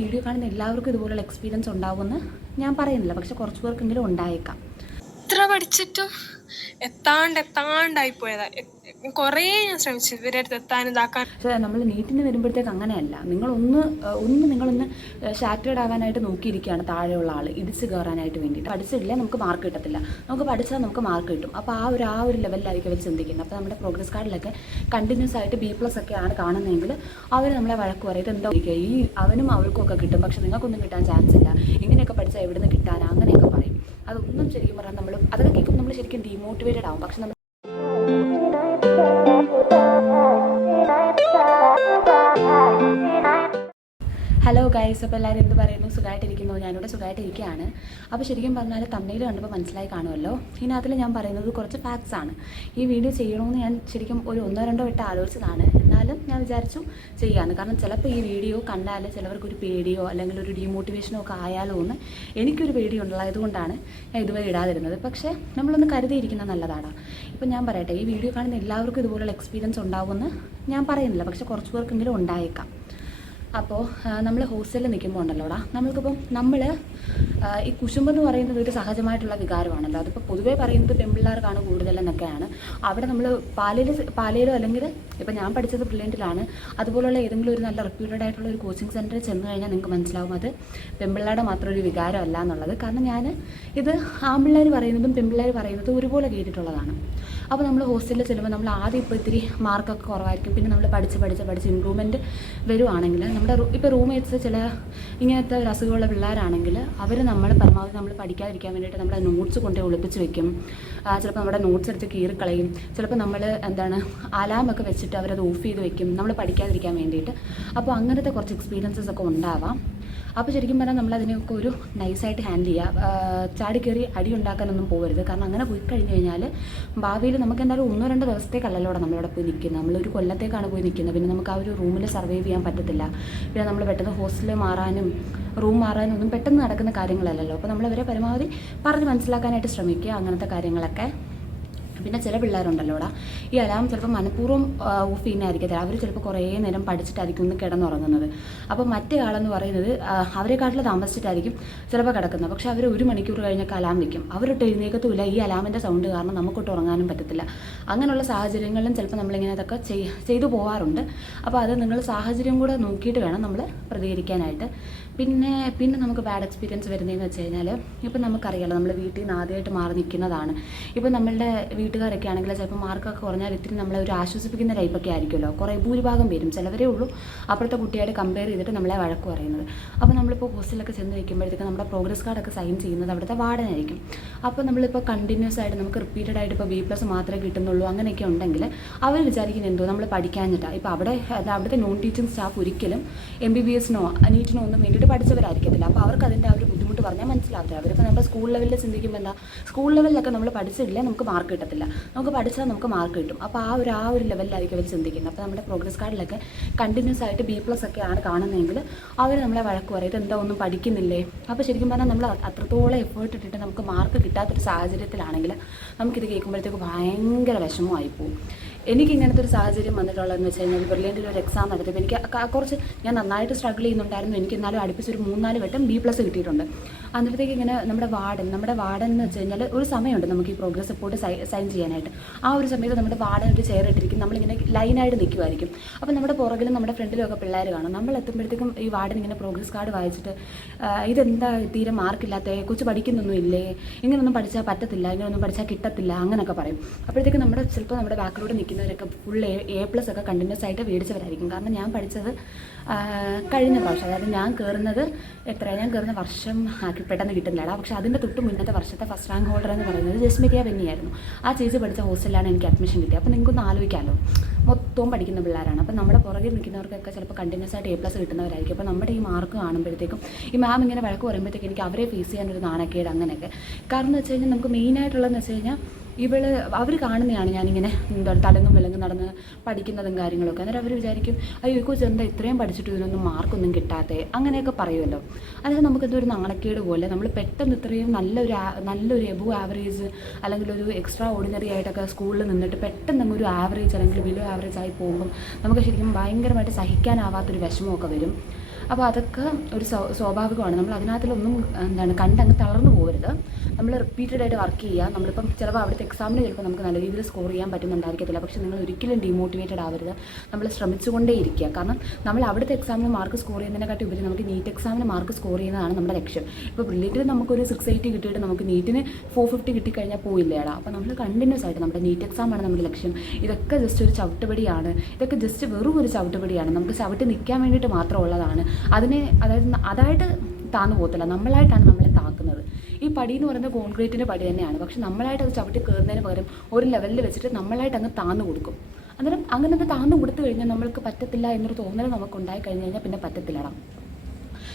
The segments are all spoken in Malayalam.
വീഡിയോ കാണുന്ന എല്ലാവർക്കും ഇതുപോലുള്ള എക്സ്പീരിയൻസ് ഉണ്ടാവുമെന്ന് ഞാൻ പറയുന്നില്ല, പക്ഷെ കുറച്ച് പേർക്കെങ്കിലും ഉണ്ടായേക്കാം. എത്ര പഠിച്ചിട്ടും എത്താണ്ടായിപ്പോയതാ. കുറേ ഞാൻ ശ്രമിച്ചു ഇവരെ അടുത്ത് എത്താൻ ഇതാക്കാൻ. പക്ഷേ നമ്മൾ നീറ്റിന് വരുമ്പോഴത്തേക്ക് അങ്ങനെയല്ല. നിങ്ങളൊന്ന് നിങ്ങളൊന്ന് ഷാറ്റേഡ് ആകാനായിട്ട് നോക്കിയിരിക്കുകയാണ് താഴെയുള്ള ആൾ ഇടിച്ച് കയറാനായിട്ട് വേണ്ടിയിട്ട്. പഠിച്ചിട്ടില്ല നമുക്ക് മാർക്ക് കിട്ടത്തില്ല, നമുക്ക് പഠിച്ചാൽ നമുക്ക് മാർക്ക് കിട്ടും. അപ്പോൾ ആ ഒരു ലെവലിലായിരിക്കും അവർ ചിന്തിക്കുന്നത്. അപ്പോൾ നമ്മുടെ പ്രോഗ്രസ് കാർഡിലൊക്കെ കണ്ടിന്യൂസ് ആയിട്ട് B+ ഒക്കെയാണ് കാണുന്നതെങ്കിൽ അവർ നമ്മളെ വഴക്ക് പറയും. ഇതെന്താ ഈ അവനും അവർക്കും ഒക്കെ കിട്ടും, പക്ഷെ നിങ്ങൾക്കൊന്നും കിട്ടാൻ ചാൻസ് ഇല്ല, ഇങ്ങനെയൊക്കെ പഠിച്ചാൽ എവിടെ നിന്ന് കിട്ടാനാ, അങ്ങനെയൊക്കെ പറയും. അതൊന്നും ശരിക്കും പറഞ്ഞാൽ നമ്മൾ അതൊക്കെ കേൾക്കുമ്പോൾ നമ്മൾ ശരിക്കും ഡീമോട്ടിവേറ്റഡ് ആവും. പക്ഷെ നമ്മൾ ഹലോ ഗൈസ്, അപ്പോൾ എല്ലാവരും എന്ത് പറയുന്നു? സുഖമായിട്ടിരിക്കുന്നു? ഞാനിവിടെ സുഖമായിട്ടിരിക്കുകയാണ്. അപ്പോൾ ശരിക്കും പറഞ്ഞാൽ തമ്മിൽ കണ്ടപ്പോൾ മനസ്സിലായി കാണുമല്ലോ. ഇതിനകത്തിൽ ഞാൻ പറയുന്നത് കുറച്ച് ഫാക്ട്സ് ആണ്. ഈ വീഡിയോ ചെയ്യണമെന്ന് ഞാൻ ശരിക്കും ഒരു 1-2 വട്ടം ആലോചിച്ചതാണ്. എന്നാലും ഞാൻ വിചാരിച്ചു ചെയ്യാമെന്ന്. കാരണം ചിലപ്പോൾ ഈ വീഡിയോ കണ്ടാൽ ചിലവർക്കൊരു പേടിയോ അല്ലെങ്കിൽ ഒരു ഡീമോട്ടിവേഷനോ ഒക്കെ ആയാലോ എന്ന് എനിക്കൊരു പേടിയുണ്ടായതുകൊണ്ടാണ് ഞാൻ ഇതുവരെ ഇടാതിരുന്നത്. പക്ഷേ നമ്മളൊന്ന് കരുതിയിരിക്കുന്നത് നല്ലതാണ്. ഇപ്പം ഞാൻ പറയട്ടെ, ഈ വീഡിയോ കാണുന്ന എല്ലാവർക്കും ഇതുപോലുള്ള എക്സ്പീരിയൻസ് ഉണ്ടാവുമെന്ന് ഞാൻ പറയുന്നില്ല, പക്ഷെ കുറച്ച് പേർക്കെങ്കിലും ഉണ്ടായേക്കാം. അപ്പോൾ നമ്മൾ ഹോസ്റ്റലിൽ നിൽക്കുമ്പോൾ ഉണ്ടല്ലോടാ, നമ്മൾക്കിപ്പം ഈ കുശുമ്പെന്ന് പറയുന്നത് ഒരു സഹജമായിട്ടുള്ള വികാരമാണല്ലോ. അതിപ്പോൾ പൊതുവേ പറയുന്നത് പെൺപിള്ളേർക്കാണ് കൂടുതലെന്നൊക്കെയാണ്. അവിടെ നമ്മൾ പാലയിലോ അല്ലെങ്കിൽ ഇപ്പം ഞാൻ പഠിച്ചത് ബ്രില്യൻറ്റിലാണ്, അതുപോലുള്ള ഏതെങ്കിലും ഒരു നല്ല റെപ്യൂട്ടഡ് ആയിട്ടുള്ള ഒരു കോച്ചിങ് സെൻറ്ററിൽ ചെന്ന് കഴിഞ്ഞാൽ നിങ്ങൾക്ക് മനസ്സിലാവും അത് പെൺപിള്ളേരുടെ മാത്രം ഒരു വികാരമല്ല എന്നുള്ളത്. കാരണം ഞാൻ ഇത് ആൺപിള്ളേർ പറയുന്നതും പെൺപിള്ളേർ പറയുന്നതും ഒരുപോലെ കേട്ടിട്ടുള്ളതാണ്. അപ്പോൾ നമ്മൾ ഹോസ്റ്റലിൽ ചെല്ലുമ്പോൾ നമ്മൾ ആദ്യം ഇപ്പോൾ ഇത്തിരി മാർക്കൊക്കെ കുറവായിരിക്കും, പിന്നെ നമ്മൾ പഠിച്ച് ഇമ്പ്രൂവ്മെൻറ്റ് വരുവാണെങ്കിൽ നമ്മുടെ ഇപ്പോൾ റൂംമേറ്റ്സ് ചില ഇങ്ങനത്തെ ഒരു അസുഖമുള്ള പിള്ളേരാണെങ്കിൽ അവർ പരമാവധി നമ്മൾ പഠിക്കാതിരിക്കാൻ വേണ്ടിയിട്ട് നമ്മുടെ നോട്ട്സ് കൊണ്ട് ഒളിപ്പിച്ച് വെക്കും. ചിലപ്പോൾ നമ്മുടെ നോട്ട്സ് എടുത്ത് കീറിക്കളയും. ചിലപ്പോൾ നമ്മൾ അലാമൊക്കെ വെച്ചിട്ട് അവരത് ഓഫ് ചെയ്ത് വെക്കും നമ്മൾ പഠിക്കാതിരിക്കാൻ വേണ്ടിയിട്ട്. അപ്പോൾ അങ്ങനത്തെ കുറച്ച് എക്സ്പീരിയൻസസ് ഒക്കെ ഉണ്ടാവാം. അപ്പോൾ ശരിക്കും പറഞ്ഞാൽ നമ്മളതിനെയൊക്കെ ഒരു നൈസായിട്ട് ഹാൻഡിൽ ചെയ്യുക. ചാടിക്കയറി അടി ഉണ്ടാക്കാനൊന്നും പോകരുത്. കാരണം അങ്ങനെ പോയി കഴിഞ്ഞ് കഴിഞ്ഞാൽ ഭാവിയിൽ നമുക്ക് എന്തായാലും 1-2 ദിവസത്തേക്കല്ലല്ലോ നമ്മളിവിടെ പോയി നിൽക്കുന്നത്, നമ്മളൊരു കൊല്ലത്തേക്കാണ് പോയി നിൽക്കുന്നത്. പിന്നെ നമുക്ക് ആ ഒരു റൂമിൽ സർവൈവ് ചെയ്യാൻ പറ്റത്തില്ല. പിന്നെ നമ്മൾ പെട്ടെന്ന് ഹോസ്റ്റലിൽ മാറാനും റൂം മാറാനും ഒന്നും പെട്ടെന്ന് നടക്കുന്ന കാര്യങ്ങളല്ലല്ലോ. അപ്പോൾ നമ്മളവരെ പരമാവധി പറഞ്ഞ് മനസ്സിലാക്കാനായിട്ട് ശ്രമിക്കുക അങ്ങനത്തെ കാര്യങ്ങളൊക്കെ. പിന്നെ ചില പിള്ളേരുണ്ടല്ലോടാ, ഈ അലാം ചിലപ്പോൾ മനഃപൂർവ്വം ഓഫ് ചെയ്യുന്നതായിരിക്കത്തില്ല. അവർ ചിലപ്പോൾ കുറേ നേരം പഠിച്ചിട്ടായിരിക്കും ഒന്ന് കിടന്നുറങ്ങുന്നത്. അപ്പോൾ മറ്റേ ആളെന്ന് പറയുന്നത് അവരെക്കാട്ടിൽ താമസിച്ചിട്ടായിരിക്കും ചിലപ്പോൾ കിടക്കുന്നത്. പക്ഷേ അവർ 1 മണിക്കൂർ കഴിഞ്ഞൊക്കെ അലാം വയ്ക്കും. അവരൊട്ട് എഴുന്നേക്കത്തുമില്ല. ഈ അലാമിൻ്റെ സൗണ്ട് കാരണം നമുക്കൊട്ട് ഉറങ്ങാനും പറ്റത്തില്ല. അങ്ങനെയുള്ള സാഹചര്യങ്ങളിലും ചിലപ്പോൾ നമ്മളിങ്ങനെ അതൊക്കെ ചെയ്തു പോകാറുണ്ട്. അപ്പോൾ അത് നിങ്ങൾ സാഹചര്യം കൂടെ നോക്കിയിട്ട് വേണം നമ്മൾ പ്രതികരിക്കാനായിട്ട്. പിന്നെ നമുക്ക് ബാഡ് എക്സ്പീരിയൻസ് വരുന്നതെന്ന് വെച്ച് കഴിഞ്ഞാൽ, ഇപ്പം നമുക്കറിയാമല്ലോ നമ്മൾ വീട്ടിൽ നിന്ന് ആദ്യമായിട്ട് മാറി നിൽക്കുന്നതാണ്. ഇപ്പം നമ്മളുടെ വീട്ടുകാരൊക്കെ ആണെങ്കിൽ ചിലപ്പോൾ മാർക്കൊക്കെ കുറഞ്ഞാൽ ഇത്തിരി നമ്മളെ ഒരു ആശ്വസിപ്പിക്കുന്ന ടൈപ്പൊക്കെ ആയിരിക്കുമല്ലോ. കുറേ ഭൂരിഭാഗം പേരും, ചിലവരേ ഉള്ളൂ അപ്പുറത്തെ കുട്ടിയായിട്ട് കമ്പയർ ചെയ്തിട്ട് നമ്മളെ വഴക്ക് പറയുന്നത്. അപ്പോൾ നമ്മളിപ്പോൾ ഹോസ്റ്റലിലൊക്കെ ചെന്ന് വയ്ക്കുമ്പോഴത്തേക്ക് നമ്മുടെ പ്രോഗ്രസ് കാർഡൊക്കെ സൈൻ ചെയ്യുന്നത് അവിടുത്തെ വാർഡനായിരിക്കും. അപ്പോൾ നമ്മളിപ്പോൾ കണ്ടിന്യൂസ് ആയിട്ട് നമുക്ക് റിപ്പീറ്റഡ് ആയിട്ട് ഇപ്പോൾ B+ മാത്രമേ കിട്ടുന്നുള്ളൂ അങ്ങനെയൊക്കെ ഉണ്ടെങ്കിൽ അവർ വിചാരിക്കുന്നത് എന്തോ നമ്മൾ പഠിക്കാഞ്ഞിട്ടാണ്. ഇപ്പോൾ അവിടുത്തെ നോൺ ടീച്ചിങ് സ്റ്റാഫ് ഒരിക്കലും MBBS-നോ നീറ്റിനോ ഒന്നും വേണ്ടിയിട്ട് പഠിച്ചവരായിരിക്കത്തില്ല. അപ്പോൾ അവർക്ക് അതിൻ്റെ ആ ഒരു ബുദ്ധിമുട്ട് പറഞ്ഞാൽ മനസ്സിലാവില്ല. അവർക്ക് നമ്മുടെ സ്കൂൾ ലെവലിൽ ചിന്തിക്കുമ്പോൾ എന്താ, സ്കൂൾ ലെവലിലൊക്കെ നമ്മൾ പഠിച്ചിട്ടില്ല നമുക്ക് മാർക്ക് കിട്ടത്തില്ല, നമുക്ക് പഠിച്ചാൽ നമുക്ക് മാർക്ക് കിട്ടും. അപ്പോൾ ആ ഒരു ലെവലിലായിരിക്കും അവർ ചിന്തിക്കുന്നത്. അപ്പോൾ നമ്മുടെ പ്രോഗ്രസ് കാർഡിലൊക്കെ കണ്ടിന്യൂസ് ആയിട്ട് B+ ഒക്കെയാണ് കാണുന്നതെങ്കിൽ അവർ നമ്മളെ വഴക്ക് പറയും, ഇതെന്താ ഒന്നും പഠിക്കുന്നില്ലേ. അപ്പോൾ ശരിക്കും പറഞ്ഞാൽ നമ്മൾ അത്രത്തോളം എഫേർട്ട് ഇട്ടിട്ട് നമുക്ക് മാർക്ക് കിട്ടാത്തൊരു സാഹചര്യത്തിലാണെങ്കിൽ നമുക്കിത് കേൾക്കുമ്പോഴത്തേക്ക് ഭയങ്കര വിഷമമായി പോകും. എനിക്ക് ഇങ്ങനത്തെ ഒരു സാഹചര്യം വന്നിട്ടുള്ളതെന്ന് വെച്ച് കഴിഞ്ഞാൽ ബ്രില്യൻറ്റിൽ ഒരു എക്സാം നടത്തിയപ്പോൾ എനിക്ക് കുറച്ച് ഞാൻ നന്നായിട്ട് സ്ട്രഗിൾ ചെയ്യുന്നുണ്ടായിരുന്നു. എനിക്ക് എന്നാലും അടുപ്പിച്ചൊരു 3-4 വട്ടം B+ കിട്ടിയിട്ടുണ്ട്. അന്നേരത്തേക്ക് ഇങ്ങനെ നമ്മുടെ വാർഡൻ എന്ന് വെച്ച് കഴിഞ്ഞാൽ ഒരു സമയമുണ്ട് നമുക്ക് ഈ പ്രോഗ്രസ് റിപ്പോർട്ട് സൈൻ ചെയ്യാനായിട്ട്. ആ ഒരു സമയത്ത് നമ്മുടെ വാർഡൻ ഒരു ചെയർ ഇട്ടിരിക്കും, നമ്മളിങ്ങനെ ലൈനായിട്ട് നിൽക്കുമായിരിക്കും. അപ്പോൾ നമ്മുടെ പുറകിലും നമ്മുടെ ഫ്രണ്ടിലും ഒക്കെ പിള്ളേർ കാണും. നമ്മൾ എത്തുമ്പോഴത്തേക്കും ഈ വാർഡൻ ഇങ്ങനെ പ്രോഗ്രസ് കാർഡ് വായിച്ചിട്ട്, ഇതെന്താ തീരെ മാർക്കില്ലാത്ത, കൊച്ചു പഠിക്കുന്നൊന്നും ഇല്ലേ, ഇങ്ങനെയൊന്നും പഠിച്ചാൽ പറ്റത്തില്ല, ഇങ്ങനെയൊന്നും പഠിച്ചാൽ കിട്ടത്തില്ല അങ്ങനെയൊക്കെ പറയും. അപ്പോഴത്തേക്കും ചിലപ്പോൾ നമ്മുടെ ബാക്കിലൂടെ നിൽക്കുന്നവരൊക്കെ ഫുൾ A+ ഒക്കെ കണ്ടിന്യൂസ് ആയിട്ട് മേടിച്ചവരായിരിക്കും. കാരണം ഞാൻ പഠിച്ചത് കഴിഞ്ഞ പ്രാവശ്യം, അതായത് ഞാൻ കയറുന്ന വർഷം പെട്ടെന്ന് കിട്ടുന്നില്ല. പക്ഷേ അതിൻ്റെ തൊട്ട് മുന്നത്തെ വർഷത്തെ ഫസ്റ്റ് റാങ്ക് ഹോൾഡർ എന്ന് പറയുന്നത് ജസ്മിരിയ ബെന്നിയായിരുന്നു. ആ ചേച്ചി പഠിച്ച ഹോസ്റ്റലിലാണ് എനിക്ക് അഡ്മിഷൻ കിട്ടിയത്. അപ്പോൾ നിങ്ങൾക്കൊന്ന് ആലോചിക്കാമല്ലോ, മൊത്തവും പഠിക്കുന്ന പിള്ളേരാണ്. അപ്പോൾ നമ്മുടെ പുറകിൽ നിൽക്കുന്നവർക്കൊക്കെ ചിലപ്പോൾ കണ്ടിന്യൂസ് ആയിട്ട് A+ കിട്ടുന്നവരായിരിക്കും. അപ്പോൾ നമ്മുടെ ഈ മാർക്ക് കാണുമ്പോഴത്തേക്കും ഈ മാം ഇങ്ങനെ വഴക്ക് പറയുമ്പോഴത്തേക്കും എനിക്ക് അവരെ ഫേസ് ചെയ്യാനൊരു നാണക്കേട് അങ്ങനെയൊക്കെ. കാരണം എന്ന് വെച്ച് കഴിഞ്ഞാൽ നമുക്ക് മെയിനായിട്ടുള്ളതെന്ന് വെച്ച് കഴിഞ്ഞാൽ അവർ കാണുന്നതാണ് ഞാനിങ്ങനെ തലങ്ങും വിലങ്ങും നടന്ന് പഠിക്കുന്നതും കാര്യങ്ങളൊക്കെ. അന്നേരം അവർ വിചാരിക്കും, അയ്യോ കൊച്ചു എന്താ ഇത്രയും പഠിച്ചിട്ട് ഇതിനൊന്നും മാർക്കൊന്നും കിട്ടാത്തേ അങ്ങനെയൊക്കെ പറയുമല്ലോ. അതായത് നമുക്കിതൊരു നാണക്കേട് പോലെ നമ്മൾ പെട്ടെന്ന് ഇത്രയും നല്ലൊരു എബോ ആവറേജ് അല്ലെങ്കിൽ ഒരു എക്സ്ട്രാ ഓർഡിനറി ആയിട്ടൊക്കെ സ്കൂളിൽ നിന്നിട്ട് പെട്ടെന്ന് ഒരു ആവറേജ് അല്ലെങ്കിൽ ബിലോ ആവറേജ് ആയി പോകുമ്പം നമുക്ക് ശരിക്കും ഭയങ്കരമായിട്ട് സഹിക്കാനാവാത്തൊരു വിഷമമൊക്കെ വരും. അപ്പോൾ അതൊക്കെ ഒരു സ്വാഭാവികമാണ്. നമ്മൾ അതിനകത്തിലൊന്നും കണ്ടങ്ങ് തളർന്നു പോകരുത്. നമ്മൾ റിപ്പീറ്റഡ് ആയിട്ട് വർക്ക് ചെയ്യുക. നമ്മളിപ്പം ചിലപ്പോൾ അവിടുത്തെ എക്സാമിന് ചിലപ്പോൾ നമുക്ക് നല്ല രീതിയിൽ സ്കോർ ചെയ്യാൻ പറ്റുന്നുണ്ടായിരിക്കത്തില്ല. പക്ഷേ നിങ്ങൾ ഒരിക്കലും ഡീമോട്ടിവേറ്റഡ് ആവരുത്. നമ്മൾ ശ്രമിച്ചുകൊണ്ടേ ഇരിക്കുക. കാരണം നമ്മൾ അവിടുത്തെ എക്സാമിന് മാർക്ക് സ്കോർ ചെയ്യുന്നതിനെക്കാട്ടി ഉപരി നമുക്ക് നീറ്റ് എക്സാമിന് മാർക്ക് സ്കോർ ചെയ്യുന്നതാണ് നമ്മുടെ ലക്ഷ്യം. ഇപ്പോൾ ബ്രില്യൻറ്റിൽ നമുക്കൊരു 680 കിട്ടിയിട്ട് നമുക്ക് നീറ്റിന് 450 കിട്ടിക്കഴിഞ്ഞാൽ പോയില്ലേടാ. അപ്പോൾ നമ്മൾ കണ്ടിന്യൂസ് ആയിട്ട് നമ്മുടെ നീറ്റ് എക്സാമാണ് നമ്മുടെ ലക്ഷ്യം. ഇതൊക്കെ ജസ്റ്റ് ഒരു ചവിട്ടുപടിയാണ്. ഇതൊക്കെ ജസ്റ്റ് വെറും ഒരു ചവിട്ടുപടിയാണ്. നമുക്ക് ചവിട്ടി നിൽക്കാൻ വേണ്ടിയിട്ട് മാത്രമുള്ളതാണ്. അതായിട്ട് താന്നു പോകത്തില്ല. നമ്മളായിട്ടാണ് നമ്മളെ താക്കുന്നത്. ഈ പടി എന്ന് പറയുന്നത് കോൺക്രീറ്റിൻ്റെ പടി തന്നെയാണ്. പക്ഷെ നമ്മളായിട്ട് അത് ചവിട്ടി കയറുന്നതിന് പകരം ഒരു ലെവലിൽ വെച്ചിട്ട് നമ്മളായിട്ട് അങ്ങ് താന്നു കൊടുക്കും. അന്നേരം അങ്ങനെ അത് താന്നു കൊടുത്തു കഴിഞ്ഞാൽ നമ്മൾക്ക് പറ്റത്തില്ല എന്നൊരു തോന്നൽ നമുക്ക് ഉണ്ടായി കഴിഞ്ഞ് കഴിഞ്ഞാൽ പിന്നെ പറ്റത്തില്ലടാ.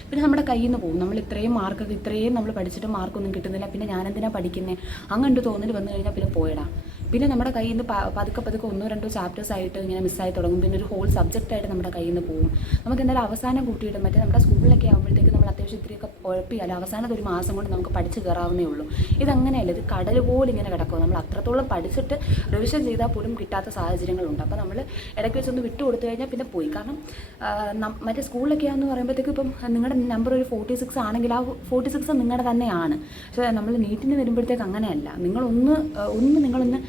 പിന്നെ നമ്മുടെ കയ്യിൽ നിന്ന് പോകും. നമ്മൾ ഇത്രയും നമ്മൾ പഠിച്ചിട്ട് മാർക്കൊന്നും കിട്ടുന്നില്ല, പിന്നെ ഞാനെന്തിനാ പഠിക്കുന്നത്, അങ്ങനൊരു തോന്നൽ വന്നു കഴിഞ്ഞാൽ പിന്നെ പോയടാ. പിന്നെ നമ്മുടെ കയ്യിൽ നിന്ന് പതുക്കെ 1-2 ചാപ്റ്റേഴ്സ് ആയിട്ട് ഇങ്ങനെ മിസ്സായി തുടങ്ങും. പിന്നെ ഒരു ഹോൾ സബ്ജക്റ്റായിട്ട് നമ്മുടെ കയ്യിൽ നിന്ന് പോകും. നമുക്ക് എന്തായാലും അവസാനം കൂട്ടിയിട്ട് മറ്റേ നമ്മുടെ സ്കൂളിലൊക്കെ ആകുമ്പോഴത്തേക്ക് നമ്മൾ അത്യാവശ്യം ഇത്തിരിയൊക്കെ ഉഴപ്പിയാലും അവസാനത്തെ ഒരു മാസം കൊണ്ട് നമുക്ക് പഠിച്ച് കയറാവുന്നേ ഉള്ളൂ. ഇതങ്ങനെയല്ല. ഇത് കടൽ പോലെ ഇങ്ങനെ കിടക്കും. നമ്മൾ അത്രത്തോളം പഠിച്ചിട്ട് റിവിഷൻ ചെയ്താൽ പോലും കിട്ടാത്ത സാഹചര്യങ്ങളുണ്ട്. അപ്പോൾ നമ്മൾ ഇടയ്ക്ക് വെച്ചൊന്ന് വിട്ടു കൊടുത്തു കഴിഞ്ഞാൽ പിന്നെ പോയി. കാരണം മറ്റേ സ്കൂളിലൊക്കെ ആണെന്ന് പറയുമ്പോഴത്തേക്ക് ഇപ്പം നിങ്ങളുടെ നമ്പർ ഒരു 46 ആണെങ്കിൽ ആ 46 നിങ്ങളുടെ തന്നെയാണ്. പക്ഷേ നമ്മൾ നീറ്റിന് വരുമ്പോഴത്തേക്ക് അങ്ങനെയല്ല. നിങ്ങളൊന്ന്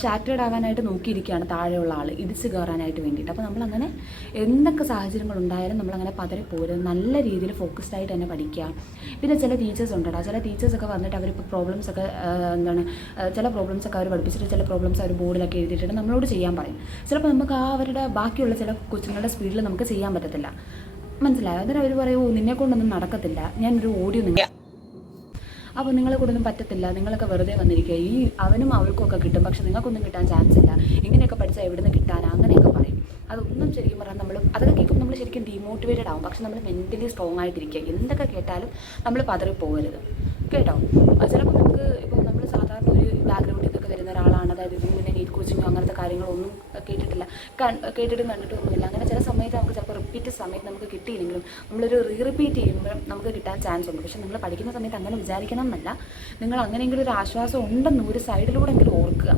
ഷാറ്റേഡ് ആകാനായിട്ട് നോക്കിയിരിക്കുകയാണ് താഴെയുള്ള ആൾ ഇടിച്ച് കയറാനായിട്ട് വേണ്ടിയിട്ട്. അപ്പോൾ നമ്മളങ്ങനെ എന്തൊക്കെ സാഹചര്യങ്ങളുണ്ടായാലും നമ്മളങ്ങനെ പതറിപ്പോരുത്. നല്ല രീതിയിൽ ഫോക്കസ്ഡ് ആയിട്ട് തന്നെ പഠിക്കുക. പിന്നെ ചില ടീച്ചേഴ്സ് ഉണ്ടടാ. ചില ടീച്ചേഴ്സൊക്കെ വന്നിട്ട് അവരിപ്പോൾ പ്രോബ്ലംസൊക്കെ ചില പ്രോബ്ലംസൊക്കെ അവർ പഠിപ്പിച്ചിട്ട് ചില പ്രോബ്ലംസ് അവർ ബോർഡിലൊക്കെ എഴുതിയിട്ടുണ്ട് നമ്മളോട് ചെയ്യാൻ പറയും. ചിലപ്പോൾ നമുക്ക് അവരുടെ ബാക്കിയുള്ള ചില കൊച്ചുങ്ങളുടെ സ്പീഡിൽ നമുക്ക് ചെയ്യാൻ പറ്റത്തില്ല. മനസ്സിലായോ? അന്നേരം അവർ പറയൂ നിന്നെ കൊണ്ടൊന്നും നടക്കത്തില്ല, ഞാനൊരു ഓഡിയോ നിങ്ങൾ അപ്പോൾ നിങ്ങളെ കൊണ്ടൊന്നും പറ്റത്തില്ല, നിങ്ങളൊക്കെ വെറുതെ വന്നിരിക്കുക, ഈ അവനും അവൾക്കും ഒക്കെ കിട്ടും, പക്ഷെ നിങ്ങൾക്കൊന്നും കിട്ടാൻ ചാൻസ് ഇല്ല, ഇങ്ങനെയൊക്കെ പഠിച്ചാൽ എവിടെ നിന്ന് കിട്ടാനാ, അങ്ങനെയൊക്കെ പറയും. അതൊന്നും ശരിക്കും പറഞ്ഞാൽ അതൊക്കെ കേൾക്കുമ്പോൾ നമ്മൾ ശരിക്കും ഡീമോട്ടിവേറ്റഡ് ആവും. പക്ഷെ നമ്മൾ മെൻ്റലി സ്ട്രോങ് ആയിട്ടിരിക്കുക. എന്തൊക്കെ കേട്ടാലും നമ്മൾ പതറിപ്പോകരുത് കേട്ടോ. ചിലപ്പോൾ നമുക്ക് ഇപ്പോൾ നമ്മൾ സാധാരണ ഒരു ബാക്ക്ഗ്രൗണ്ടിൽ നിന്നൊക്കെ വരുന്ന ഒരാളാണ്, അതായത് ഇതിന് മുന്നേ നീറ്റ് കോച്ചിങ്ങോ അങ്ങനത്തെ കാര്യങ്ങളൊന്നും കേട്ടിട്ടും കണ്ടിട്ടൊന്നുമില്ല. അങ്ങനെ ചില സമയത്ത് നമുക്ക് ചിലപ്പോൾ റിപ്പീറ്റ് സമയത്ത് നമുക്ക് കിട്ടിയില്ലെങ്കിലും നമ്മളൊരു റിപ്പീറ്റ് ചെയ്യുമ്പോൾ നമുക്ക് കിട്ടാൻ ചാൻസ് ഉണ്ട്. പക്ഷെ നിങ്ങൾ പഠിക്കുന്ന സമയത്ത് അങ്ങനെ വിചാരിക്കണം എന്നല്ല, നിങ്ങൾ അങ്ങനെയെങ്കിലും ഒരു ആശ്വാസം ഉണ്ടെന്ന് ഒരു സൈഡിലൂടെ എങ്കിലും ഓർക്കുക.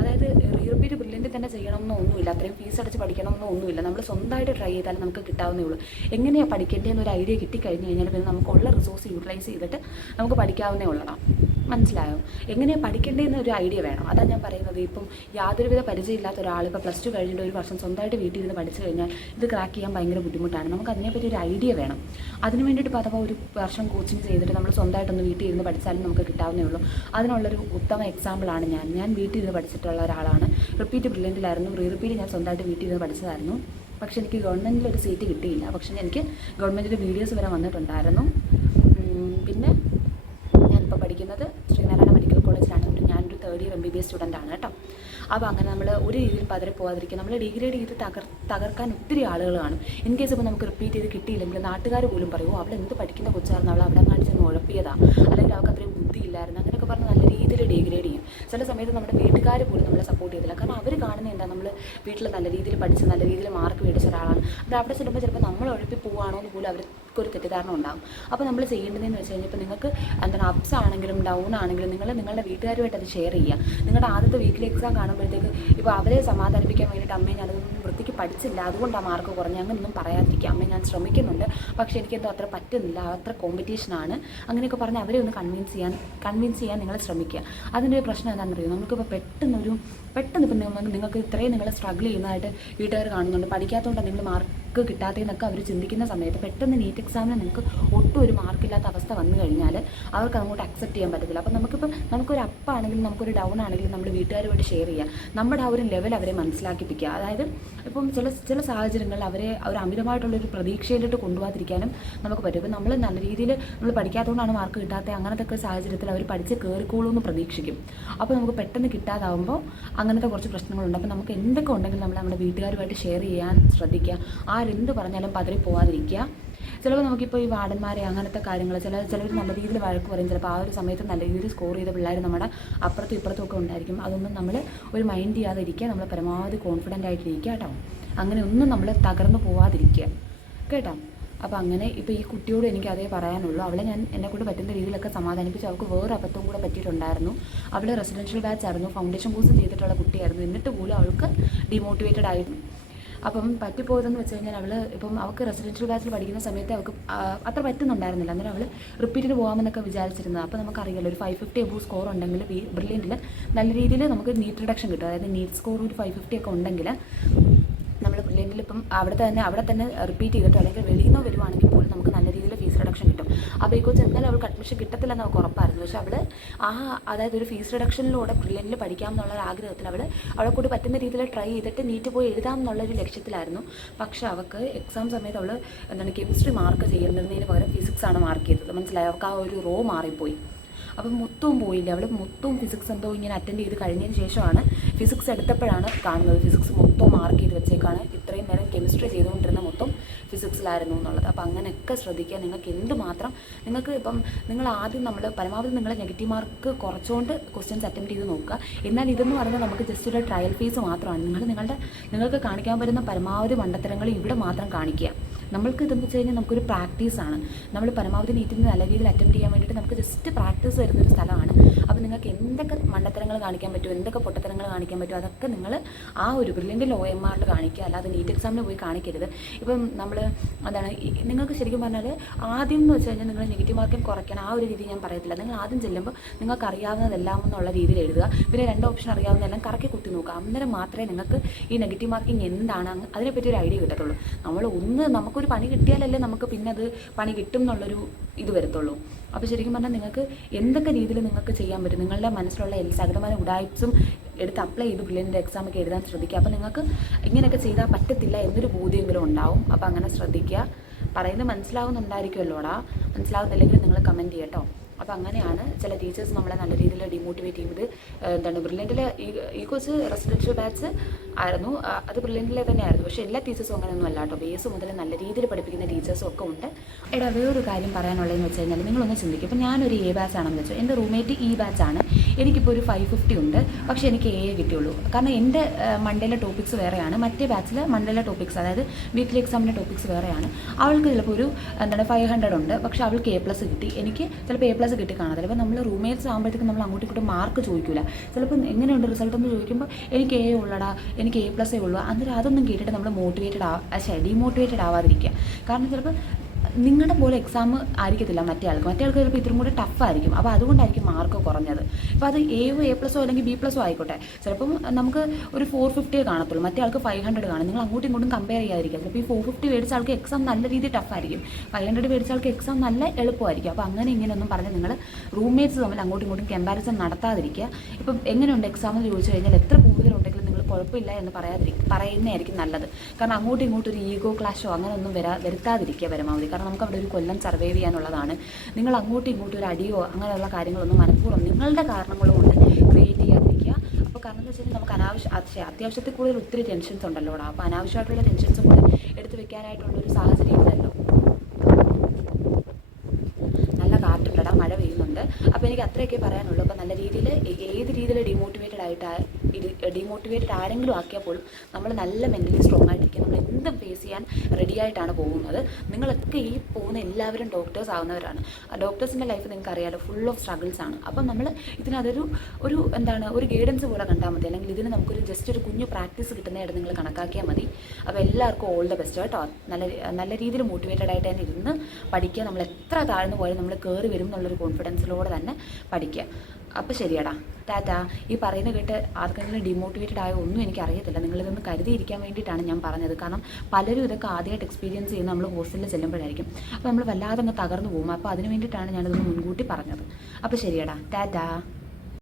അതായത് റിപ്പീറ്റ് ബ്രില്യൻറ്റിൽ തന്നെ ചെയ്യണമെന്നോ ഒന്നുമില്ല, അത്രയും ഫീസ് അടച്ച് പഠിക്കണമെന്നോ ഒന്നുമില്ല. നമ്മൾ സ്വന്തമായിട്ട് ട്രൈ ചെയ്താൽ നമുക്ക് കിട്ടാവുന്നേ ഉള്ളൂ. എങ്ങനെയാണ് പഠിക്കേണ്ടതെന്ന് ഒരു ഐഡിയ കിട്ടിക്കഴിഞ്ഞ് കഴിഞ്ഞാൽ പിന്നെ നമുക്കുള്ള റിസോഴ്സ് യൂട്ടിലൈസ് ചെയ്തിട്ട് നമുക്ക് പഠിക്കാവുന്നേ ഉള്ളതാണ്. മനസ്സിലായോ? എങ്ങനെയാണ് പഠിക്കേണ്ടതെന്ന് ഒരു ഐഡിയ വേണം. അതാണ് ഞാൻ പറയുന്നത്. ഇപ്പം യാതൊരുവിധ പരിചയമില്ലാത്ത ഒരാൾ ഇപ്പോൾ +2 കഴിഞ്ഞിട്ട് ഒരു വർഷം സ്വന്തമായിട്ട് വീട്ടിൽ ഇരുന്ന് പഠിച്ചു കഴിഞ്ഞാൽ ഇത് ക്രാക്ക് ചെയ്യാൻ ഭയങ്കര ബുദ്ധിമുട്ടാണ്. നമുക്ക് അതിനെപ്പറ്റി ഒരു ഐഡിയ വേണം. അതിന് വേണ്ടിയിട്ട് ഇപ്പോൾ അഥവാ ഒരു വർഷം കോച്ചിങ് ചെയ്തിട്ട് നമ്മൾ സ്വന്തമായിട്ടൊന്ന് വീട്ടിൽ ഇരുന്ന് പഠിച്ചാലും നമുക്ക് കിട്ടാവുന്നേ ഉള്ളൂ. അതിനുള്ളൊരു ഉത്തമ എക്സാമ്പിളാണ് ഞാൻ വീട്ടിൽ ഇരുന്ന് പഠിച്ചിട്ടുള്ള ഒരാളാണ്. റിപ്പീറ്റ് ബ്രില്യൻറ്റിലായിരുന്നു. റിപ്പീറ്റ് ഞാൻ സ്വന്തമായിട്ട് വീട്ടിൽ ഇരുന്ന് പഠിച്ചതായിരുന്നു. പക്ഷേ എനിക്ക് ഗവൺമെൻറ്റിലൊരു സീറ്റ് കിട്ടിയില്ല. പക്ഷേ എനിക്ക് ഗവൺമെൻറ്റിൻ്റെ വീഡിയോസ് വരെ വന്നിട്ടുണ്ടായിരുന്നു. പിന്നെ ഞാനിപ്പോൾ പഠിക്കുന്നത് ശ്രീനാരായണ മെഡിക്കൽ കോളേജിലാണ്. ഞാനൊരു 3rd year MBBS സ്റ്റുഡൻ്റാണ് കേട്ടോ. അപ്പോൾ അങ്ങനെ നമ്മൾ ഒരു രീതിയിൽ പതറി പോകാതിരിക്കുക. നമ്മൾ ഡിഗ്രേഡ് ചെയ്ത് തകർക്കാൻ ഒത്തിരി ആളുകൾ കാണും. ഇൻ കേസ് ഇപ്പോൾ നമുക്ക് റിപ്പീറ്റ് ചെയ്ത് കിട്ടിയില്ലെങ്കിൽ നാട്ടുകാർ പോലും പറയുമോ അവൾ എന്ത് പഠിക്കുന്ന കൊച്ചായിരുന്നു, അവൾ അവിടെ കാണിച്ചെന്ന് ഉഴപ്പിയതാണ്, അല്ലെങ്കിൽ അവൾക്ക് അത്രയും ബുദ്ധിയില്ലായിരുന്നു, അങ്ങനെയൊക്കെ പറഞ്ഞ് നല്ല രീതിയിൽ ഡിഗ്രേഡ് ചെയ്യും. ചില സമയത്ത് നമ്മുടെ വീട്ടുകാർ പോലും നമ്മളെ സപ്പോർട്ട് ചെയ്തില്ല. കാരണം അവർ കാണുന്നത് എന്താ, നമ്മൾ വീട്ടിൽ നല്ല രീതിയിൽ പഠിച്ച് നല്ല രീതിയിൽ മാർക്ക് മേടിച്ച ഒരാളാണ്. അത് അവിടെ ചെല്ലുമ്പോൾ ചിലപ്പോൾ നമ്മൾ ഉഴപ്പി പോവുകയാണോ എന്ന് പോലും അവർക്കൊരു തെറ്റിദ്ധാരണ ഉണ്ടാകും. അപ്പോൾ നമ്മൾ ചെയ്യേണ്ടതെന്ന് വെച്ച് കഴിഞ്ഞാൽ ഇപ്പോൾ നിങ്ങൾക്ക് എന്താണ് അപ്സ് ആണെങ്കിലും ഡൗൺ ആണെങ്കിലും നിങ്ങൾ നിങ്ങളുടെ വീട്ടുകാരുമായിട്ട് അത് ഷെയർ ചെയ്യുക. നിങ്ങളുടെ ആദ്യത്തെ വീക്കിലി എക്സാം കാണുമ്പോഴത്തേക്ക് ഇപ്പോൾ അവരെ സമാധാനിപ്പിക്കാൻ വേണ്ടിയിട്ട് അമ്മയെ ഞാനതൊന്നും വൃത്തിക്ക് പഠിച്ചില്ല, അതുകൊണ്ടാണ് മാർക്ക് കുറഞ്ഞ്, അങ്ങനെയൊന്നും പറയാതിരിക്കുക. അമ്മയെ ഞാൻ ശ്രമിക്കുന്നുണ്ട്, പക്ഷേ എനിക്കെന്തോ അത്ര പറ്റുന്നില്ല, അത്ര കോമ്പറ്റീഷനാണ്, അങ്ങനെയൊക്കെ പറഞ്ഞ് അവരെ ഒന്ന് കൺവിൻസ് ചെയ്യാൻ നിങ്ങൾ ശ്രമിക്കുക. അതിൻ്റെ ഒരു പ്രശ്നം എന്താണെന്ന് അറിയുമോ, നമുക്കിപ്പോൾ പെട്ടെന്ന് ഇപ്പം നിങ്ങൾക്ക് ഇത്രയും നിങ്ങൾ സ്ട്രഗിൾ ചെയ്യുന്നതായിട്ട് വീട്ടുകാർ കാണുന്നുണ്ട്, പഠിക്കാത്തതുകൊണ്ടാണ് നിങ്ങൾ മാർക്ക് കിട്ടാത്തതെന്നൊക്കെ അവർ ചിന്തിക്കുന്ന സമയത്ത് പെട്ടെന്ന് നീറ്റ് എക്സാമിന് നിങ്ങൾക്ക് ഒട്ടും ഒരു മാർക്കില്ലാത്ത അവസ്ഥ വന്നു കഴിഞ്ഞാൽ അവർക്ക് അങ്ങോട്ട് അക്സെപ്റ്റ് ചെയ്യാൻ പറ്റത്തില്ല. അപ്പോൾ നമുക്കൊരു അപ്പ് ആണെങ്കിലും നമുക്കൊരു ഡൗൺ ആണെങ്കിലും നമ്മൾ വീട്ടുകാരുമായിട്ട് ഷെയർ ചെയ്യുക. നമ്മുടെ ആ ഒരു ലെവൽ അവരെ മനസ്സിലാക്കിപ്പിക്കുക. അതായത് ഇപ്പം ചില സാഹചര്യങ്ങളിൽ അവരെ ഒരു അമിതമായിട്ടുള്ളൊരു പ്രതീക്ഷയിലിട്ട് കൊണ്ടുപോകാതിരിക്കാനും നമുക്ക് പറ്റും. ഇപ്പോൾ നമ്മൾ നല്ല രീതിയിൽ നമ്മൾ പഠിക്കാത്തതുകൊണ്ടാണ് മാർക്ക് കിട്ടാത്തത്, അങ്ങനത്തെ സാഹചര്യത്തിൽ അവർ പഠിച്ച് കയറിക്കോളൂ എന്ന് പ്രതീക്ഷിക്കും. അപ്പോൾ നമുക്ക് പെട്ടെന്ന് കിട്ടാതാവുമ്പോൾ അങ്ങനത്തെ കുറച്ച് പ്രശ്നങ്ങളുണ്ട്. അപ്പോൾ നമുക്ക് എന്തൊക്കെ ഉണ്ടെങ്കിലും നമ്മൾ നമ്മുടെ വീട്ടുകാരുമായിട്ട് ഷെയർ ചെയ്യാൻ ശ്രദ്ധിക്കുക. ആരെന്ത് പറഞ്ഞാലും പതറി പോകാതിരിക്കുക. ചിലപ്പോൾ നമുക്കിപ്പോൾ ഈ വാർഡന്മാരെ അങ്ങനത്തെ കാര്യങ്ങൾ ചിലർ നല്ല രീതിയിൽ വഴക്ക് പറയും. ചിലപ്പോൾ ആ ഒരു സമയത്ത് നല്ല രീതിയിൽ സ്കോർ ചെയ്ത പിള്ളേർ നമ്മുടെ അപ്പുറത്തും ഇപ്പുറത്തും ഒക്കെ ഉണ്ടായിരിക്കും. അതൊന്നും നമ്മൾ ഒരു മൈൻഡ് ചെയ്യാതെ ഇരിക്കുക. നമ്മൾ പരമാവധി കോൺഫിഡൻ്റ് ആയിട്ടിരിക്കുക കേട്ടോ. അങ്ങനെ ഒന്നും നമ്മൾ തകർന്നു പോവാതിരിക്കുക കേട്ടോ. അപ്പോൾ അങ്ങനെ ഇപ്പോൾ ഈ കുട്ടിയോട് എനിക്ക് അതേ പറയാനുള്ളൂ. അവളെ ഞാൻ എന്നെക്കൊണ്ട് പറ്റുന്ന രീതിയിലൊക്കെ സമാധാനിപ്പിച്ച്. അവൾക്ക് വേറെ അബദ്ധവും കൂടെ പറ്റിയിട്ടുണ്ടായിരുന്നു. അവൾ റെസിഡൻഷ്യൽ ബാച്ച് ആയിരുന്നു, ഫൗണ്ടേഷൻ കോഴ്സ് ചെയ്തിട്ടുള്ള കുട്ടിയായിരുന്നു. എന്നിട്ട് പോലും അവൾക്ക് ഡിമോട്ടിവേറ്റഡ് ആയിരുന്നു. അപ്പം പറ്റിപ്പോയതെന്ന് വെച്ച് കഴിഞ്ഞാൽ അവൾ ഇപ്പം അവൾക്ക് റെസിഡൻഷ്യൽ ബാച്ചിൽ പഠിക്കുന്ന സമയത്ത് അവൾക്ക് അത്ര പറ്റുന്നുണ്ടായിരുന്നില്ല. അന്നേരം അവൾ റിപ്പീറ്റിന് പോകാമെന്നൊക്കെ വിചാരിച്ചിരുന്നത്. അപ്പോൾ നമുക്കറിയാലോ ഒരു 550 എബോവ് സ്കോർ ഉണ്ടെങ്കിൽ ബ്രില്യൻറ്റിൽ നല്ല രീതിയിൽ നമുക്ക് നീറ്റ് റിഡക്ഷൻ കിട്ടും. അതായത് നീറ്റ് സ്കോർ ഒരു 550 ഒക്കെ ഉണ്ടെങ്കിൽ നമ്മൾ ബ്രില്യൻറ്റിൽ ഇപ്പം അവിടെ തന്നെ റിപ്പീറ്റ് ചെയ്തിട്ടോ അല്ലെങ്കിൽ വെളിയിൽ നിന്ന് വരുവാണെങ്കിൽ പോലും നമുക്ക് നല്ല രീതിയിൽ ഫീസ് റിഡക്ഷൻ കിട്ടും. അപ്പോൾ ഈ കൊച്ച് എന്തായാലും അവൾക്ക് അഡ്മിഷൻ കിട്ടത്തില്ലെന്ന് നമുക്ക് ഉറപ്പായിരുന്നു. പക്ഷേ അവൾ അതായത് ഒരു ഫീസ് റിഡക്ഷനിലൂടെ ബ്രില്യൻറ്റിൽ പഠിക്കാം എന്നുള്ള ആഗ്രഹത്തിൽ അവളെ കൂടി പറ്റുന്ന രീതിയിൽ ട്രൈ ചെയ്തിട്ട് നീറ്റ് പോയി എഴുതാം എന്നുള്ളൊരു ലക്ഷ്യത്തിലായിരുന്നു. പക്ഷേ അവൾക്ക് എക്സാം സമയത്ത് അവൾ കെമിസ്ട്രി മാർക്ക് ചെയ്യുന്നതിന് പകരം ഫിസിക്സാണ് മാർക്ക് ചെയ്തത്. മനസ്സിലായി? അവൾക്ക് ആ ഒരു റോ മാറിപ്പോയി. അപ്പം മൊത്തവും പോയില്ല. അവൾ മൊത്തവും ഫിസിക്സ് എന്തോ ഇങ്ങനെ അറ്റൻഡ് ചെയ്ത് കഴിഞ്ഞതിന് ശേഷമാണ് ഫിസിക്സ് എടുത്തപ്പോഴാണ് കാണുന്നത് ഫിസിക്സ് മൊത്തം മാർക്ക് ചെയ്ത് വെച്ചേക്കാണ്. ഇത്രയും നേരം കെമിസ്ട്രി ചെയ്തുകൊണ്ടിരുന്ന മൊത്തം ഫിസിക്സിലായിരുന്നു എന്നുള്ളത്. അപ്പോൾ അങ്ങനെയൊക്കെ ശ്രദ്ധിക്കുക. നിങ്ങൾക്ക് എന്തുമാത്രം നിങ്ങൾക്ക് ഇപ്പം നിങ്ങൾ ആദ്യം പരമാവധി നിങ്ങളെ നെഗറ്റീവ് മാർക്ക് കുറച്ചുകൊണ്ട് ക്വസ്റ്റ്യൻസ് അറ്റൻഡ് ചെയ്ത് നോക്കുക. എന്നാൽ ഇതെന്ന് പറയുന്നത് നമുക്ക് ജസ്റ്റ് ഒരു ട്രയൽ ഫേസ് മാത്രമാണ്. നിങ്ങൾക്ക് കാണിക്കാൻ പറ്റുന്ന പരമാവധി മണ്ടത്തരങ്ങൾ ഇവിടെ മാത്രം കാണിക്കുക. നമ്മൾക്ക് ഇതെന്ന് വെച്ച് കഴിഞ്ഞാൽ നമുക്കൊരു പ്രാക്ടീസാണ്. നമ്മൾ പരമാവധി നീറ്റിന് നല്ല രീതിയിൽ അറ്റൻഡ് ചെയ്യാൻ വേണ്ടിയിട്ട് നമുക്ക് ജസ്റ്റ് പ്രാക്ടീസ് വരുന്നൊരു സ്ഥലമാണ്. അപ്പോൾ നിങ്ങൾക്ക് എന്തൊക്കെ മണ്ടത്തരങ്ങൾ കാണിക്കാൻ പറ്റുമോ, എന്തൊക്കെ പൊട്ടത്തരങ്ങൾ കാണിക്കാൻ പറ്റുമോ അതൊക്കെ നിങ്ങൾ ആ ഒരു ബ്രില്യൻ്റ് OMRൽ കാണിക്കുക. അല്ലാതെ നീറ്റ് എക്സാമിന് പോയി കാണിക്കരുത്. ഇപ്പം നിങ്ങൾക്ക് ശരിക്കും പറഞ്ഞാൽ ആദ്യം എന്ന് വെച്ച് കഴിഞ്ഞാൽ നിങ്ങൾ നെഗറ്റീവ് മാർക്കിംഗ് കുറയ്ക്കണം ആ ഒരു രീതി ഞാൻ പറയത്തില്ല. നിങ്ങൾ ആദ്യം ചെല്ലുമ്പോൾ നിങ്ങൾക്ക് അറിയാവുന്നതെല്ലാം എന്നുള്ള രീതിയിൽ എഴുതുക. പിന്നെ 2 ഓപ്ഷൻ അറിയാവുന്നതെല്ലാം കറക്കി കുത്തി നോക്കുക. അന്നേരം മാത്രമേ നിങ്ങൾക്ക് ഈ നെഗറ്റീവ് മാർക്കിംഗ് എന്താണ് അതിനെപ്പറ്റി ഒരു ഐഡിയ കിട്ടത്തുള്ളൂ. നമുക്കൊരു പണി കിട്ടിയാലല്ലേ നമുക്ക് പിന്നെ അത് പണി കിട്ടും എന്നുള്ളൊരു ഇത് വരത്തുള്ളൂ. അപ്പോൾ ശരിക്കും പറഞ്ഞാൽ നിങ്ങൾക്ക് എന്തൊക്കെ രീതിയിൽ നിങ്ങൾക്ക് ചെയ്യാൻ പറ്റും, നിങ്ങളുടെ മനസ്സിലുള്ള സകലമായ ഉഡായിപ്സും എടുത്ത് അപ്ലൈ ചെയ്ത് ബ്രില്യൻ്റ് എക്സാമൊക്കെ എഴുതാൻ ശ്രദ്ധിക്കുക. അപ്പോൾ നിങ്ങൾക്ക് ഇങ്ങനെയൊക്കെ ചെയ്താൽ പറ്റത്തില്ല എന്നൊരു ബോധ്യമെങ്കിലും ഉണ്ടാവും. അപ്പോൾ അങ്ങനെ ശ്രദ്ധിക്കുക. പറയുന്നത് മനസ്സിലാവുന്നുണ്ടായിരിക്കുമല്ലോടാ. മനസ്സിലാവുന്നില്ലെങ്കിൽ നിങ്ങൾ കമൻറ്റ് ചെയ്യട്ടോ. അപ്പോൾ അങ്ങനെയാണ് ചില ടീച്ചേഴ്സ് നമ്മളെ നല്ല രീതിയിൽ ഡിമോട്ടിവേറ്റ് ചെയ്യുന്നത്. ബ്രില്യൻറ്റിൽ ഈ കൊച്ച് റെസിഡൻഷ്യൽ ബാച്ച് ആയിരുന്നു, അത് ബ്രില്യൻറ്റിലെ തന്നെ ആയിരുന്നു. പക്ഷേ എല്ലാ ടീച്ചേഴ്സും അങ്ങനെയൊന്നും അല്ല കേട്ടോ. ബേസ് മുതൽ നല്ല രീതിയിൽ പഠിപ്പിക്കുന്ന ടീച്ചേഴ്സും ഒക്കെ ഉണ്ട്. വേറൊരു കാര്യം പറയാനുള്ളതെന്ന് വെച്ച് കഴിഞ്ഞാൽ നിങ്ങളൊന്ന് ചിന്തിക്കും. ഇപ്പോൾ ഞാനൊരു A ബാച്ച് ആണെന്ന് വെച്ചോ, എൻ്റെ റൂംമേറ്റ് E ബാച്ചാണ്. എനിക്കിപ്പോൾ ഒരു 550 ഉണ്ട്, പക്ഷേ എനിക്ക് A കിട്ടിയുള്ളൂ. കാരണം എൻ്റെ മണ്ടേലെ ടോപ്പിക്സ് വേറെയാണ്, മറ്റേ ബാച്ചിൽ മണ്ടേലെ ടോപ്പിക്സ് അതായത് വീക്കിലി എക്സാമിൻ്റെ ടോപ്പിക്സ് വേറെയാണ്. അവൾക്ക് ചിലപ്പോൾ ഒരു 500 ഉണ്ട്, പക്ഷേ അവൾക്ക് A+ കിട്ടി. എനിക്ക് ചിലപ്പോൾ A+ കിട്ടി കാണത്തില്ല. അപ്പോൾ നമ്മൾ റൂംമേറ്റ്സ് ആകുമ്പോഴത്തേക്കും നമ്മൾ അങ്ങോട്ടും ഇങ്ങോട്ടും മാർക്ക് ചോദിക്കില്ല. ചിലപ്പോൾ എങ്ങനെയുണ്ട് റിസൾട്ട് എന്ന് ചോദിക്കുമ്പോൾ എനിക്ക് A ഉള്ളടാ, എനിക്ക് A+ ഉള്ളൂ. അന്നേരം അതൊന്നും കേട്ടിട്ട് നമ്മൾ ഡീമോട്ടിവേറ്റഡ് ആവാതിരിക്കുക. കാരണം ചിലപ്പോൾ നിങ്ങളുടെ പോലെ എക്സാം ആയിരിക്കത്തില്ല മറ്റേ ആൾക്ക് ചിലപ്പോൾ ഇത്രയും കൂടി ടഫായിരിക്കും. അപ്പോൾ അതുകൊണ്ടായിരിക്കും മാർക്ക് കുറഞ്ഞത്. ഇപ്പോൾ അത് A+ഓ അല്ലെങ്കിൽ B+ഓ ആയിക്കോട്ടെ, ചിലപ്പം നമുക്ക് ഒരു 450 കാണത്തുള്ളൂ, മറ്റേ ആൾക്ക് 500 കാണും. നിങ്ങൾ അങ്ങോട്ടും ഇങ്ങോട്ടും കമ്പയർ ചെയ്യാതിരിക്കുക. ചിലപ്പോൾ ഈ 450 മേടിച്ച ആൾക്ക് എക്സാം നല്ല രീതിയിൽ ടഫായിരിക്കും, 500 മേടിച്ച ആൾക്ക് എക്സാം നല്ല എളുപ്പമായിരിക്കും. അപ്പോൾ അങ്ങനെ ഇങ്ങനെയൊന്നും പറഞ്ഞ് നിങ്ങൾ റൂംമേറ്റ്സ് തമ്മിൽ അങ്ങോട്ടും ഇങ്ങോട്ടും കമ്പാരിസൺ നടത്താതിരിക്കുക. ഇപ്പം എങ്ങനെയുണ്ട് എക്സാം എന്ന് ചോദിച്ചു കഴിഞ്ഞാൽ എത്ര കൂടുതലുണ്ടെങ്കിലും നിങ്ങൾ കുഴപ്പമില്ല എന്ന് പറയുന്നതായിരിക്കും നല്ലത്. കാരണം അങ്ങോട്ടും ഇങ്ങോട്ടും ഒരു ഈഗോ ക്ലാഷോ അങ്ങനെയൊന്നും വരുത്താതിരിക്കുക പരമാവധി. കാരണം നമുക്ക് അവിടെ ഒരു കൊല്ലം സർവൈവ് ചെയ്യാനുള്ളതാണ്. നിങ്ങൾ അങ്ങോട്ടും ഇങ്ങോട്ടും ഒരു അടിയോ അങ്ങനെയുള്ള കാര്യങ്ങളൊന്നും മനഃപൂർവ്വം നിങ്ങളുടെ കാരണങ്ങൾ കൊണ്ട് ക്രിയേറ്റ് ചെയ്യാതിരിക്കുക. അപ്പോൾ കാരണം എന്താ വെച്ചാൽ നമുക്ക് അത്യാവശ്യത്തിൽ കൂടുതൽ ഒത്തിരി ടെൻഷൻസ് ഉണ്ടല്ലോ. അപ്പോൾ അനാവശ്യമായിട്ടുള്ള ടെൻഷൻസും കൂടെ എടുത്തു വെക്കാനായിട്ടുള്ളൊരു സാഹചര്യം ഇല്ലല്ലോ. നല്ല കാറ്റുണ്ടടാ, മഴ പെയ്യുന്നുണ്ട്. അപ്പോൾ എനിക്ക് അത്രയൊക്കെ പറയാനുള്ളൂ. അപ്പോൾ നല്ല രീതിയിൽ ഏത് രീതിയിൽ ഡീമോട്ടിവേറ്റഡ് ആരെങ്കിലും ആക്കിയാൽ പോലും നമ്മൾ നല്ല മെൻ്റലി സ്ട്രോങ് ആയിട്ടിരിക്കുക. നമ്മൾ എന്തും ഫേസ് ചെയ്യാൻ റെഡി ആയിട്ടാണ് പോകുന്നത്. നിങ്ങളൊക്കെ ഈ പോകുന്ന എല്ലാവരും ഡോക്ടേഴ്സ് ആവുന്നവരാണ്. ആ ഡോക്ടേഴ്സിൻ്റെ ലൈഫ് നിങ്ങൾക്ക് അറിയാലോ, ഫുൾ ഓഫ് സ്ട്രഗിൾസ് ആണ്. അപ്പം നമ്മൾ ഇതിനതൊരു ഒരു ഗൈഡൻസ് പോലെ കണ്ടാൽ മതി. അല്ലെങ്കിൽ ഇതിന് നമുക്കൊരു ജസ്റ്റ് ഒരു കുഞ്ഞു പ്രാക്ടീസ് കിട്ടുന്നതായിട്ട് നിങ്ങൾ കണക്കാക്കിയാൽ മതി. അപ്പോൾ എല്ലാവർക്കും ഓൾ ദ ബെസ്റ്റ് കേട്ടോ. നല്ല രീതിയിൽ മോട്ടിവേറ്റഡ് ആയിട്ട് തന്നെ ഇരുന്ന് പഠിക്കുക. നമ്മൾ എത്ര താഴ്ന്നു പോയാലും നമ്മൾ കയറി വരും എന്നുള്ളൊരു കോൺഫിഡൻസിലൂടെ തന്നെ പഠിക്കുക. അപ്പോൾ ശരിയാടാ, ടാറ്റാ. ഈ പറയുന്നത് കേട്ട് ആർക്കെങ്കിലും ഡിമോട്ടിവേറ്റഡ് ആയോ ഒന്നും എനിക്കറിയത്തില്ല. നിങ്ങളിതൊന്ന് കരുതിയിരിക്കാൻ വേണ്ടിയിട്ടാണ് ഞാൻ പറഞ്ഞത്. കാരണം പലരും ഇതൊക്കെ ആദ്യമായിട്ട് എക്സ്പീരിയൻസ് ചെയ്യുന്ന നമ്മൾ ഹോസ്റ്റലിൽ ചെല്ലുമ്പോഴായിരിക്കും. അപ്പോൾ നമ്മൾ വല്ലാതെ അങ്ങ് തകർന്നു പോകും. അപ്പോൾ അതിന് വേണ്ടിയിട്ടാണ് ഞാനിതൊന്ന് മുൻകൂട്ടി പറഞ്ഞത്. അപ്പോൾ ശരിയാടാ, ടാറ്റാ.